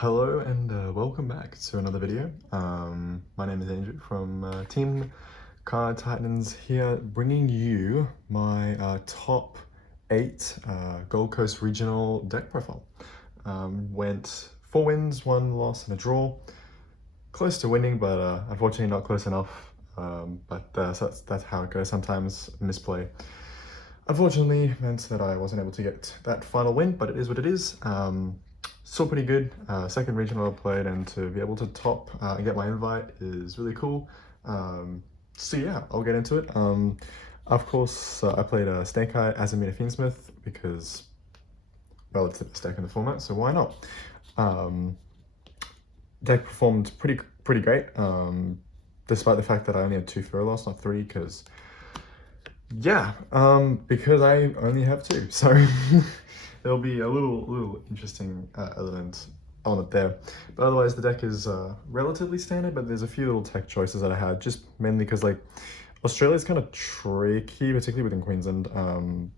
Hello and welcome back to another video. My name is Andrew from Team Card Titans here, bringing you my top 8 Gold Coast Regional deck profile. Went 4 wins, 1 loss and a draw. Close to winning, but unfortunately not close enough. So that's how it goes. Sometimes misplay unfortunately meant that I wasn't able to get that final win, but it is what it is. Still pretty good. Second regional I played, and to be able to top and get my invite is really cool. So yeah, I'll get into it. Of course, I played Snake Eye Azamina Fiendsmith because, well, it's the best deck in the format, so why not? Deck performed pretty great, despite the fact that I only had 2 throw loss, not 3, because yeah, because I only have 2, so there'll be a little interesting element on it there. But otherwise, the deck is relatively standard, but there's a few little tech choices that I had, just mainly because like Australia's kind of tricky, particularly within Queensland,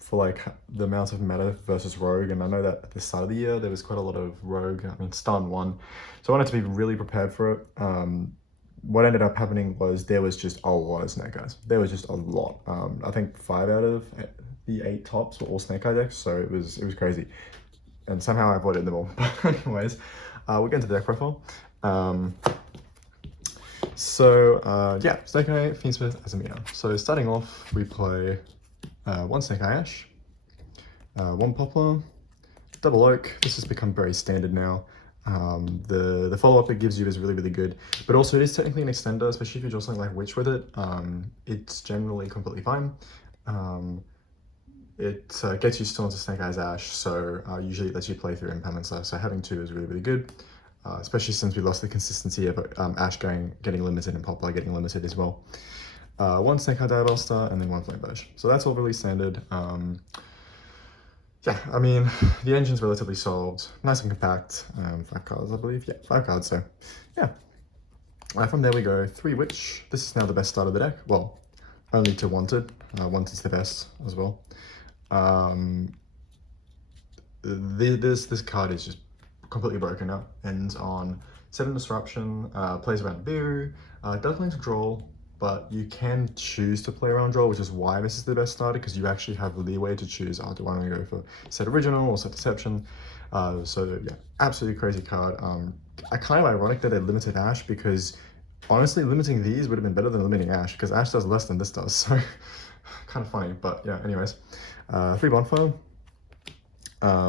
for like the amount of meta versus rogue. And I know that at the start of the year there was quite a lot of rogue. I mean, stun won, so I wanted to be really prepared for it. What ended up happening was there was just a lot of Snake Eyes. There was just a lot. I think 5 out of the 8 tops were all Snake Eye decks, so it was crazy. And somehow I avoided them all. But anyways, we'll get into the deck profile. Yeah, Snake Eye, Fiendsmith, Azamina. So starting off, we play 1 Snake Eye Ash, 1 Poplar, double Oak. This has become very standard now. The follow-up it gives you is really good, but also it is technically an extender, especially if you draw something like Witch with it. It's generally completely fine. It gets you still into Snake Eyes Ash, so usually it lets you play through impermanence, so having 2 is really good, especially since we lost the consistency of Ash getting limited and Poplar getting limited as well. 1 Snake Eye Diabuster and then 1 Flame Burst. So that's all really standard. Yeah, I mean, the engine's relatively solved, nice and compact. 5 cards, I believe. Yeah, 5 cards, so yeah. From there we go, 3 Witch. This is now the best start of the deck. Well, only to Wanted. Wanted's the best as well. This card is just completely broken now. Ends on 7 Disruption, plays around Viru, does link to draw, but you can choose to play around draw, which is why this is the best starter, because you actually have leeway to choose, do I want to go for set original or set deception. So yeah, absolutely crazy card. Kind of ironic that they limited Ash, because honestly limiting these would have been better than limiting Ash, because Ash does less than this does, so kind of funny. But yeah, anyways, 3 Bonfire,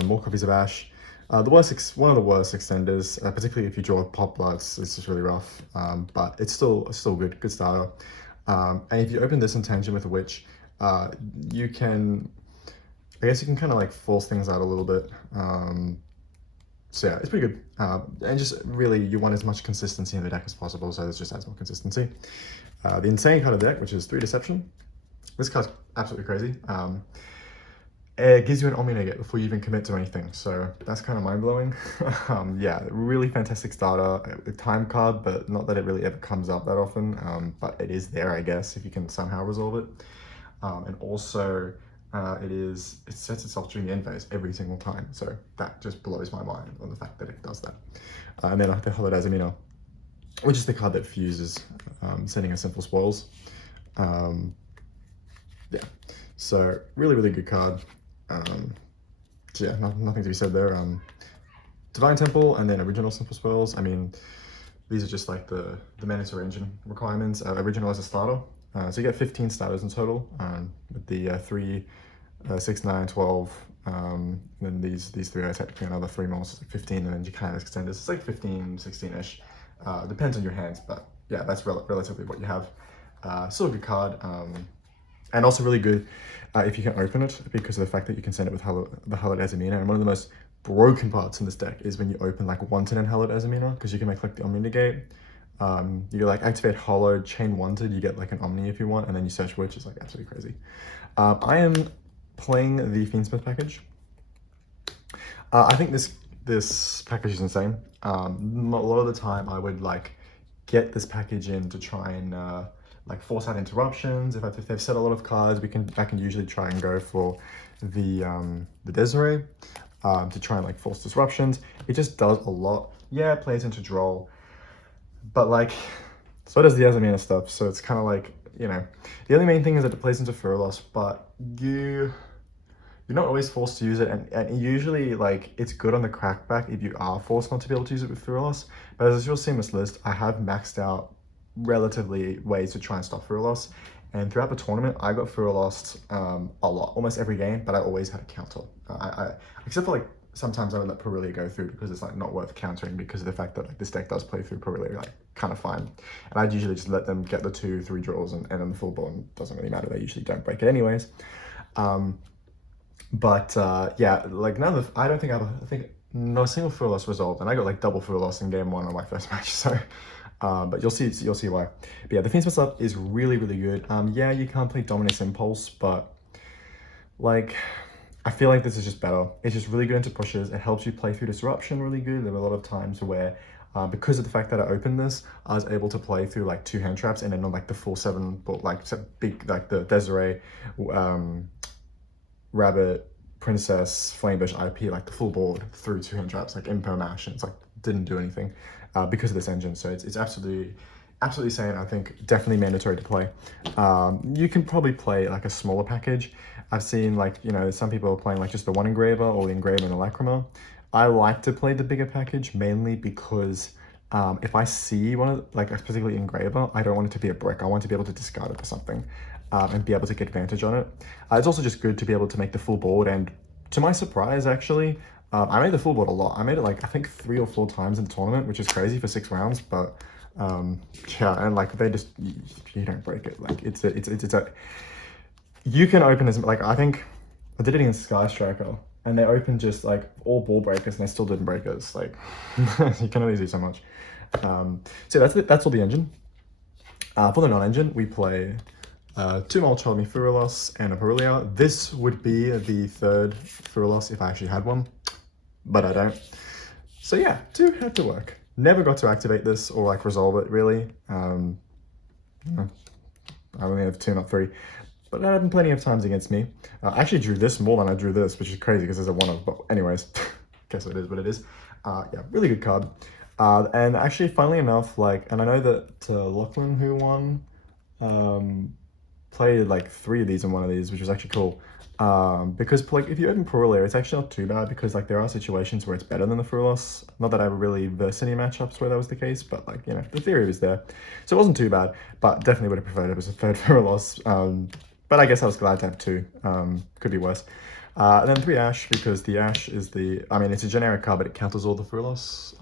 more copies of Ash. One of the worst extenders, particularly if you draw Poplar, it's just really rough, but it's still good starter. And if you open this intention with a Witch, you can, I guess you can kind of like force things out a little bit. So yeah, it's pretty good. And just really, you want as much consistency in the deck as possible, so this just adds more consistency. The insane card of the deck, which is 3 Deception. This card's absolutely crazy. It gives you an Omni Negate before you even commit to anything, so that's kind of mind-blowing. Yeah, really fantastic starter. A time card, but not that it really ever comes up that often, but it is there, I guess, if you can somehow resolve it. And also, it sets itself during the end phase every single time, so that just blows my mind on the fact that it does that. And then the Hollowed Azamina, which is the card that fuses, sending a Sinful Spoils. Yeah, so really good card. So yeah, nothing to be said there. Divine Temple and then original Simple Spells. I mean, these are just like the mandatory engine requirements. Original as a starter. So you get 15 starters in total, with the 3, 6, 9, 12. Then these 3 are technically another 3 more, so it's like 15, and then you kind of extend this. It's like 15, 16-ish. Depends on your hands, but yeah, that's relatively what you have. Still a good card. And also really good if you can open it, because of the fact that you can send it with the Hallowed Azamina. And one of the most broken parts in this deck is when you open like Wanted and Hallowed Azamina, because you can make like the Omni Negate. You like activate Hollowed, chain Wanted, you get like an Omni if you want, and then you search Witch. It's like absolutely crazy. I am playing the Fiendsmith package. I think this package is insane. A lot of the time I would like get this package in to try and like force out interruptions. If they've set a lot of cards, I can usually try and go for the Desiree to try and like force disruptions. It just does a lot. yeah, it plays into draw, but like, so does the Azamina stuff. So it's kind of like, you know, the only main thing is that it plays into Furilos, but you're not always forced to use it, and usually like it's good on the crackback if you are forced not to be able to use it with Furilos. But as you'll see in this list, I have maxed out relatively ways to try and stop Furilos, and throughout the tournament I got Furilos a lot, almost every game, but I always had a counter. Except for like sometimes I would let Perilia go through because it's like not worth countering because of the fact that like this deck does play through Perilia like kind of fine, and I'd usually just let them get the 2-3 draws and then the full board, and it doesn't really matter, they usually don't break it anyways. But yeah, like I don't think I think no single Furilos resolved, and I got like double Furilos in game 1 on my first match. So, but you'll see why. But yeah, the Fiendsmith stuff is really good. Yeah, you can't play Dominus Impulse, but like I feel like this is just better. It's just really good into pushes. It helps you play through Disruption really good. There were a lot of times where because of the fact that I opened this, I was able to play through like 2 hand traps and then on like the full 7, but like big like the Desiree, Rabbit, Princess, Flamebush, IP, like the full board through 2 hand traps, like Impo Mash, and it's like didn't do anything because of this engine. So it's absolutely insane. I think definitely mandatory to play. You can probably play like a smaller package. I've seen like, you know, some people are playing like just the 1 engraver or the engraver and the lacrima. I like to play the bigger package mainly because if I see one of like a particularly engraver, I don't want it to be a brick. I want to be able to discard it for something and be able to get advantage on it. It's also just good to be able to make the full board, and to my surprise, actually, I made the full board a lot. I made it like I think 3 or 4 times in the tournament, which is crazy for 6 rounds. But yeah, and like they just you don't break it. Like it's a you can open as like I think I did it in Sky Striker, and they opened just like all ball breakers, and they still didn't break us. Like you can only do so much. So that's all the engine. For the non-engine, we play 2 Molotov Furilos and a Perilia. This would be the 3rd Furilos if I actually had one, but I don't. So yeah, 2 had to work. Never got to activate this or like resolve it really. I only have 2, not 3. But that happened plenty of times against me. I actually drew this more than I drew this, which is crazy because there's a 1 of, but anyways, guess it is what it is. Yeah, really good card. And actually, funnily enough, like, and I know that Lachlan, who won, played like 3 of these in one of these, which was actually cool. Because like if you open Perilia, it's actually not too bad because like there are situations where it's better than the Furilos. Not that I ever really versed any matchups where that was the case, but like, you know, the theory was there. So it wasn't too bad, but definitely would have preferred it was a 3rd Furilos. But I guess I was glad to have 2. Could be worse. And then 3 Ash, because the Ash is I mean, it's a generic card, but it counters all the Furilos.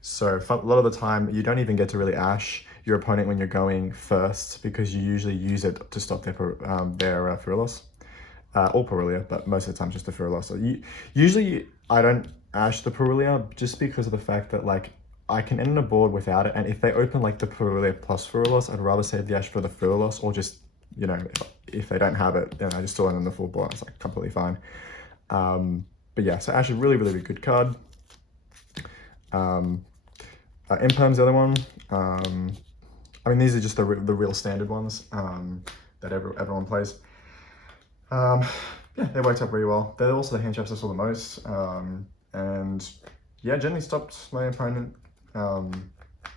So a lot of the time, you don't even get to really Ash your opponent when you're going first, because you usually use it to stop their Furilos. Or Perilia, but most of the time just the Furilos. So usually I don't Ash the Perilia just because of the fact that like I can end a board without it, and if they open like the Perilia plus Furilos, I'd rather save the Ash for the Furilos, or just, you know, if they don't have it, then I just still end in the full board. It's like completely fine. But yeah, so Ash is really good card. Imperm's the other one. I mean, these are just the real standard ones that everyone plays. Yeah, they worked out pretty well. They're also the hand traps I saw the most. And yeah, generally stopped my opponent,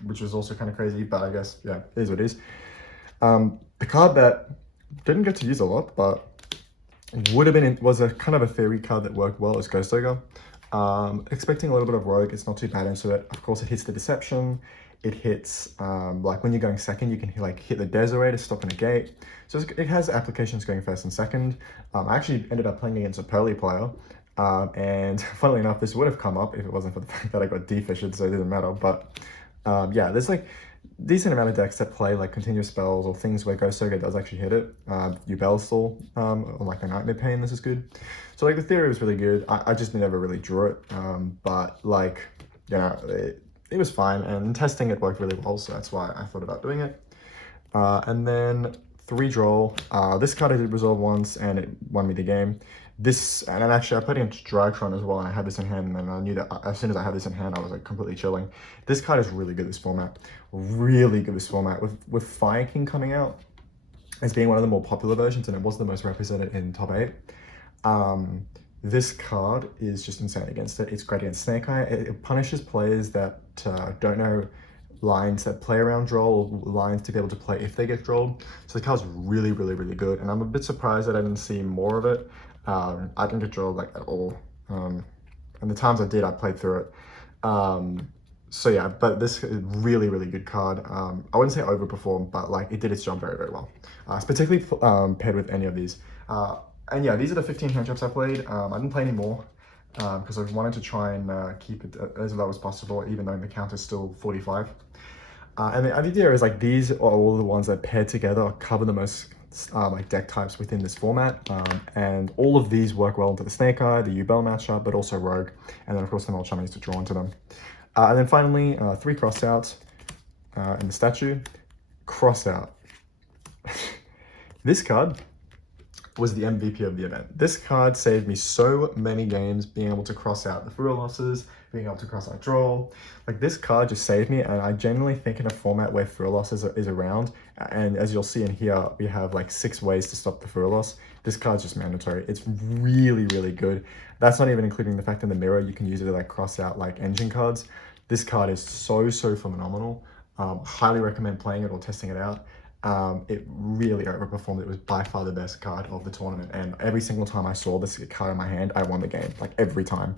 which was also kind of crazy, but I guess, yeah, it is what it is. The card that didn't get to use a lot, but would have been was a kind of a theory card that worked well is Ghost Ogre. Expecting a little bit of Rogue, it's not too bad into it. Of course, it hits the Deception. It hits, like when you're going second, you can like hit the Desiree to stop in a gate. So it has applications going first and second. I actually ended up playing against a Pearly player. And funnily enough, this would have come up if it wasn't for the fact that I got defished, so it didn't matter. But yeah, there's like decent amount of decks that play like continuous spells or things where Ghost Ogre does actually hit it. Ubelstall, or like a Nightmare Pain, this is good. So like the theory was really good. I just never really drew it. But like, you know, it was fine, and testing it worked really well, so that's why I thought about doing it. And then 3 draw. This card I did resolve once, and it won me the game. This, and then actually I played against Dragtron as well, and I had this in hand, and I knew that as soon as I had this in hand, I was like completely chilling. This card is really good this format. Really good this format. With Fire King coming out as being one of the more popular versions, and it was the most represented in top 8. This card is just insane against it. It's great against Snake Eye. It punishes players that don't know lines that play around draw, or lines to be able to play if they get drolled. So the card's really, really, really good, and I'm a bit surprised that I didn't see more of it. I didn't get drolled like at all, and the times I did, I played through it. So yeah, but this is really, really good card. I wouldn't say overperformed, but like it did its job very, very well. It's particularly paired with any of these. And yeah, these are the 15 hand traps I played. I didn't play any more because I wanted to try and keep it as low as possible, even though the count is still 45. And the idea is like these are all the ones that paired together cover the most like deck types within this format, and all of these work well into the Snake Eye, the U-Bell matchup, but also Rogue, and then of course the Null Chummies to draw into them. And then finally, 3 crossouts and the statue. Crossout. This card was the MVP of the event. This card saved me so many games, being able to cross out the Furo losses, being able to cross out draw. Like this card just saved me, and I genuinely think in a format where Furo loss is around, and as you'll see in here, we have like 6 ways to stop the Furo loss. This card's just mandatory. It's really, really good. That's not even including the fact in the mirror, you can use it to like cross out like engine cards. This card is so phenomenal. Highly recommend playing it or testing it out. It really overperformed. It was by far the best card of the tournament, and every single time I saw this card in my hand, I won the game, like every time.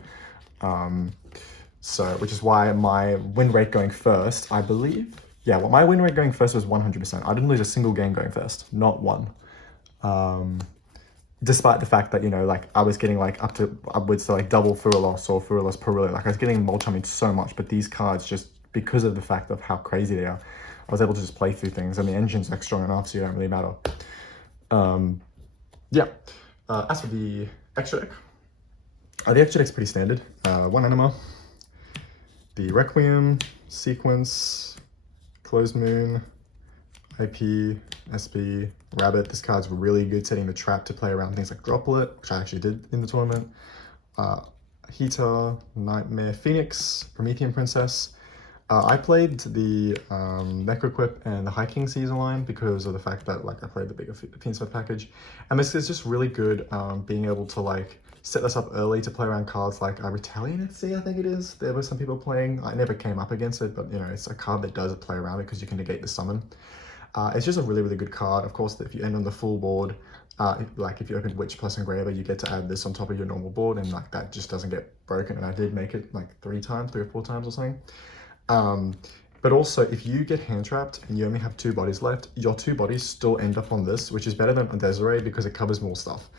So, which is why my win rate going first, I believe, yeah, well, my win rate going first was 100%. I didn't lose a single game going first, not one. Despite the fact that, you know, like I was getting like upwards to like double Furo loss or Furo loss per relay. Like I was getting multi so much, but these cards, just because of the fact of how crazy they are, I was able to just play through things, and the engine's like strong enough, so you don't really matter. Yeah. As for the extra deck, the extra deck's pretty standard. 1 Anima, the Requiem, Sequence, Closed Moon, IP, SP, Rabbit. This card's really good setting the trap to play around things like Droplet, which I actually did in the tournament. Heater, Nightmare, Phoenix, Promethean Princess. I played the Necroquip and the High King season line because of the fact that like I played the bigger Fiendsmith package, and this is just really good being able to like set this up early to play around cards like Retaliate at Sea, I think it is. There were some people playing. I never came up against it, but you know, it's a card that does play around it because you can negate the summon. It's just a really, really good card. Of course, if you end on the full board, like if you open Witch plus Engraver, you get to add this on top of your normal board, and like that just doesn't get broken. And I did make it like 3 or 4 times or something. But also, if you get hand trapped and you only have 2 bodies left, your 2 bodies still end up on this, which is better than on Desiree because it covers more stuff.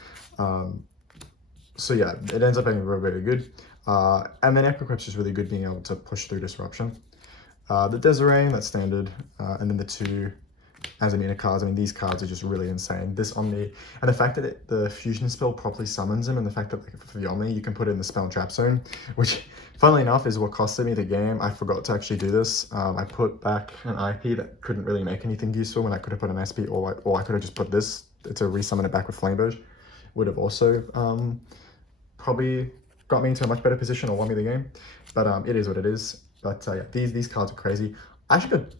So yeah, it ends up being very, very good. And then Equiquip's is really good being able to push through disruption. The Desiree, that's standard, and then the 2 Azamina cards. I mean, these cards are just really insane. This Omni, and the fact that the fusion spell properly summons him, and the fact that like, for the Omni, you can put it in the spell and trap zone, which, funnily enough, is what costed me the game. I forgot to actually do this. I put back an IP that couldn't really make anything useful when I could have put an SP, or I could have just put this to resummon it back with Flameburge. Would have also probably got me into a much better position or won me the game. But it is what it is. But yeah, these cards are crazy. I actually got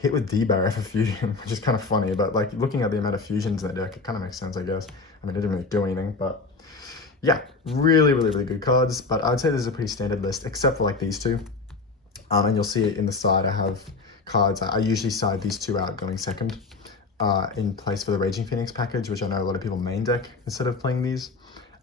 hit with D-Barrier for fusion, which is kind of funny, but like looking at the amount of fusions in that deck, it kind of makes sense, I guess. I mean, it didn't really do anything, but yeah, really, really, really good cards. But I'd say this is a pretty standard list, except for like these 2. And you'll see it in the side, I have cards. I usually side these 2 out going second in place for the Raging Phoenix package, which I know a lot of people main deck instead of playing these.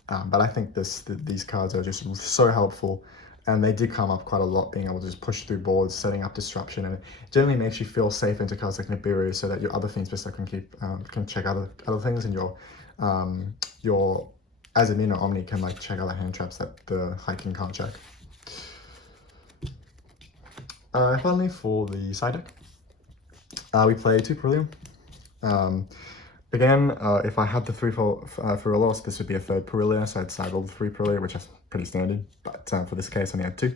But I think these cards are just so helpful. And they did come up quite a lot, being able to just push through boards, setting up disruption, and it generally makes you feel safe into cards like Nibiru, so that your other Fiendsmith can check other things, and your Azamina Omni can like check other hand traps that the High King can't check. Finally, for the side deck, we play 2 Perillium. Again, if I had the 3 for a loss, this would be a 3rd Perillia, so I'd side all the 3 Perillia, which is pretty standard, but for this case, I only had 2,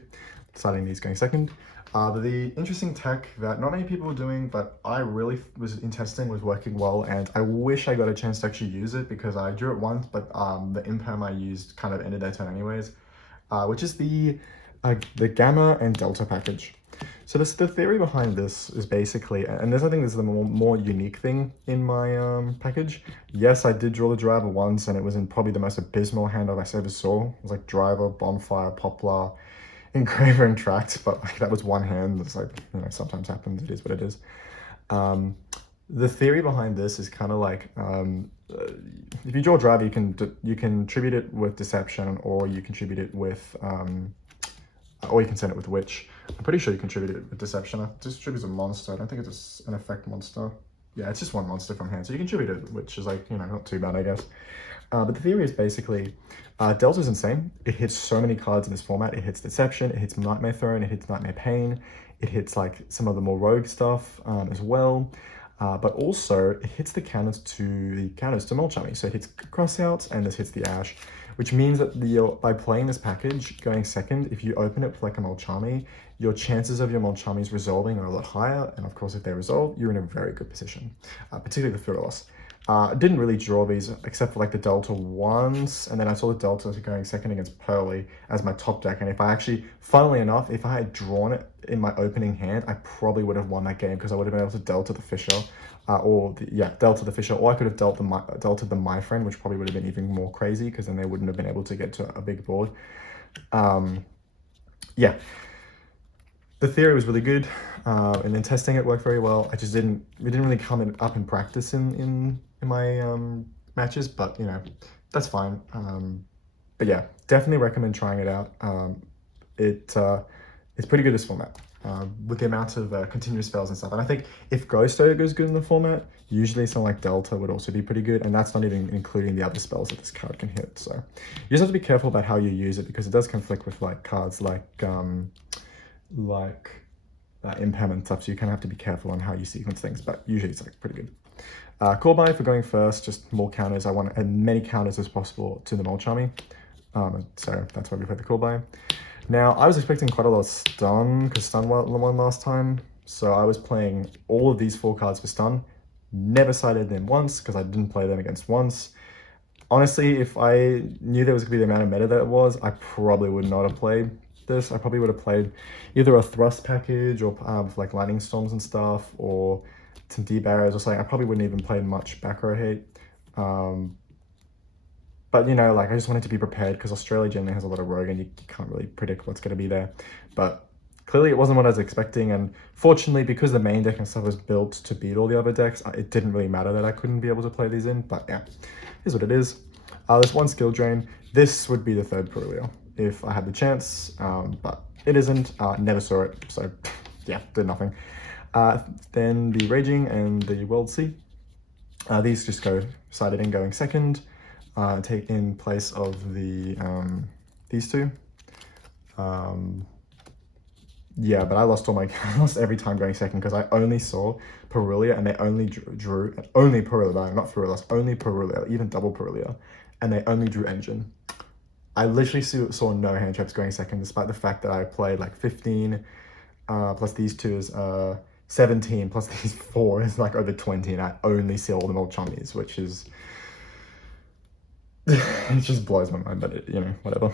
deciding these going second. The interesting tech that not many people were doing, but I really was in testing, was working well, and I wish I got a chance to actually use it, because I drew it once, but the Imperm I used kind of ended their turn anyways, which is the Gamma and Delta package. So the theory behind this is basically, and this I think this is the more unique thing in my package. Yes, I did draw the driver once, and it was in probably the most abysmal hand I've ever saw. It was like driver, bonfire, poplar, engraver, and tract, but like that was one hand. It's like, you know, sometimes happens. It is what it is. The theory behind this is kind of like, if you draw driver, you can tribute it with deception, or you contribute it with or you can send it with witch. I'm pretty sure you contribute it with deception. It distributes a monster. I don't think it's an effect monster. Yeah, it's just one monster from hand. So you contribute it, which is like, you know, not too bad, I guess. But the theory is basically, Delta's insane. It hits so many cards in this format. It hits Deception, it hits Nightmare Throne, it hits Nightmare Pain, it hits like some of the more rogue stuff as well. But also it hits the counters to Mulchummy. So it hits Crossouts and this hits the Ash, which means that by playing this package, going second, if you open it with like a Mulchummy, your chances of your Mulchummies resolving are a lot higher. And of course, if they resolve, you're in a very good position, particularly the Thurilos. Didn't really draw these except for like the Delta once, and then I saw the Delta going second against Pearly as my top deck. And if I actually, funnily enough, if I had drawn it in my opening hand, I probably would have won that game because I would have been able to Delta the Fisher, Delta the Fisher, or I could have Delta the My Friend, which probably would have been even more crazy because then they wouldn't have been able to get to a big board. Yeah. The theory was really good, and then testing it worked very well. It didn't really come up in practice in my matches, but you know, that's fine. But yeah, definitely recommend trying it out. It's pretty good, this format, with the amount of continuous spells and stuff. And I think if Ghost Ogre is good in the format, usually something like Delta would also be pretty good, and that's not even including the other spells that this card can hit. So you just have to be careful about how you use it, because it does conflict with like cards like impairment stuff, so you kind of have to be careful on how you sequence things, but usually it's like pretty good. Core buy for going first, just more counters. I want as many counters as possible to the Mulchummy, so that's why we played the core buy. Now, I was expecting quite a lot of stun, because stun won last time, so I was playing all of these 4 cards for stun. Never sided them once, because I didn't play them against once. Honestly, if I knew there was going to be the amount of meta that it was, I probably would not have played this. I probably would have played either a thrust package or like lightning storms and stuff, or some D-barriers or something. I probably wouldn't even play much back row hate. But you know, like, I just wanted to be prepared because Australia generally has a lot of rogue and you can't really predict what's going to be there. But clearly it wasn't what I was expecting, and fortunately, because the main deck and stuff was built to beat all the other decks, it didn't really matter that I couldn't be able to play these in. But yeah, here's what it is. There's one skill drain. This would be the 3rd Puruleo if I had the chance, but it isn't. Never saw it, so yeah, did nothing. Then the Raging and the World Sea. These just go sided in going second, take in place of the these two. Yeah, but I lost all my I lost every time going second because I only saw Puruleo, and they only drew only Puruleo, not Thurilos, only Puruleo, even double Puruleo, and they only drew Engine. I literally saw no hand traps going second, despite the fact that I played like 15, plus these two is 17, plus these 4 is like over 20, and I only see all the Mulchummies, which is, it just blows my mind, but it, you know, whatever.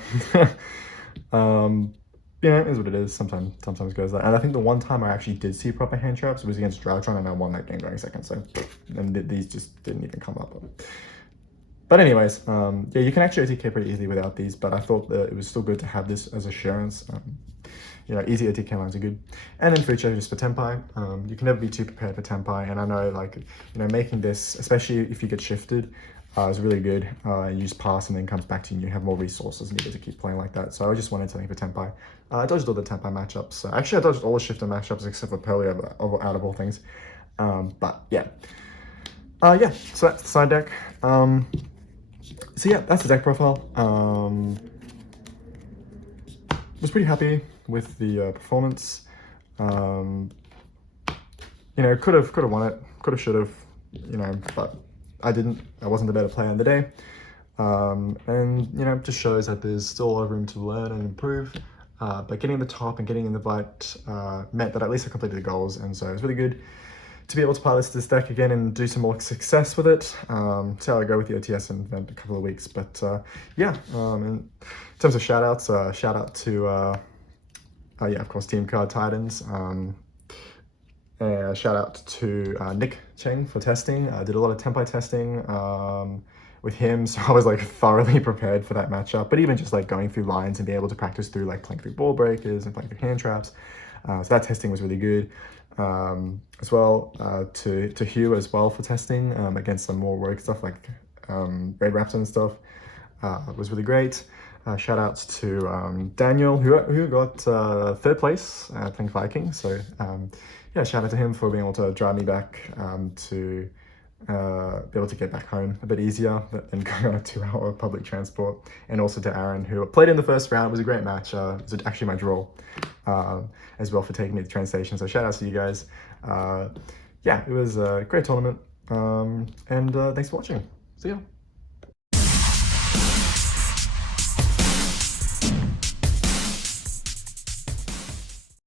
Yeah, it is what it is. Sometimes goes that. And I think the one time I actually did see proper hand traps was against Droutron, and I won that game going second, so, and these just didn't even come up. But anyways, yeah, you can actually OTK pretty easily without these, but I thought that it was still good to have this as assurance. You know, easy OTK lines are good. And then feature just for Tenpai. You can never be too prepared for Tenpai, and I know, like, you know, making this, especially if you get shifted, is really good. You just pass and then comes back to you, and you have more resources needed to keep playing like that. So I just wanted something for Tenpai. I dodged all the Tenpai matchups. Actually, I dodged all the shifter matchups except for Pearly out of all things. But yeah. Yeah, so that's the side deck. So yeah, that's the deck profile. Was pretty happy with the performance. You know, could have won it, should have, you know, but I didn't. I wasn't the better player on the day. And you know, it just shows that there's still a lot of room to learn and improve. But getting the top and getting in the fight meant that at least I completed the goals, and so it was really good to be able to pilot this deck again and do some more success with it. See how I go with the OTS in a couple of weeks. But yeah, in terms of shout outs, shout out to yeah, of course, Team Card Titans. Shout out to Nick Cheng for testing. I did a lot of tempo testing with him, so I was like thoroughly prepared for that matchup. But even just like going through lines and being able to practice through like playing through ball breakers and playing through hand traps. So that testing was really good. As well to Hugh as well for testing against some more rogue stuff like Red Raptor and stuff. Was really great. Shout outs to Daniel who got third place playing Viking. So yeah, shout out to him for being able to drive me back to be able to get back home a bit easier than going on a 2-hour public transport. And also to Aaron, who played in the first round. It was a great match. It was actually my draw as well for taking me to the train station. So shout out to you guys. Yeah, it was a great tournament. And thanks for watching. See ya.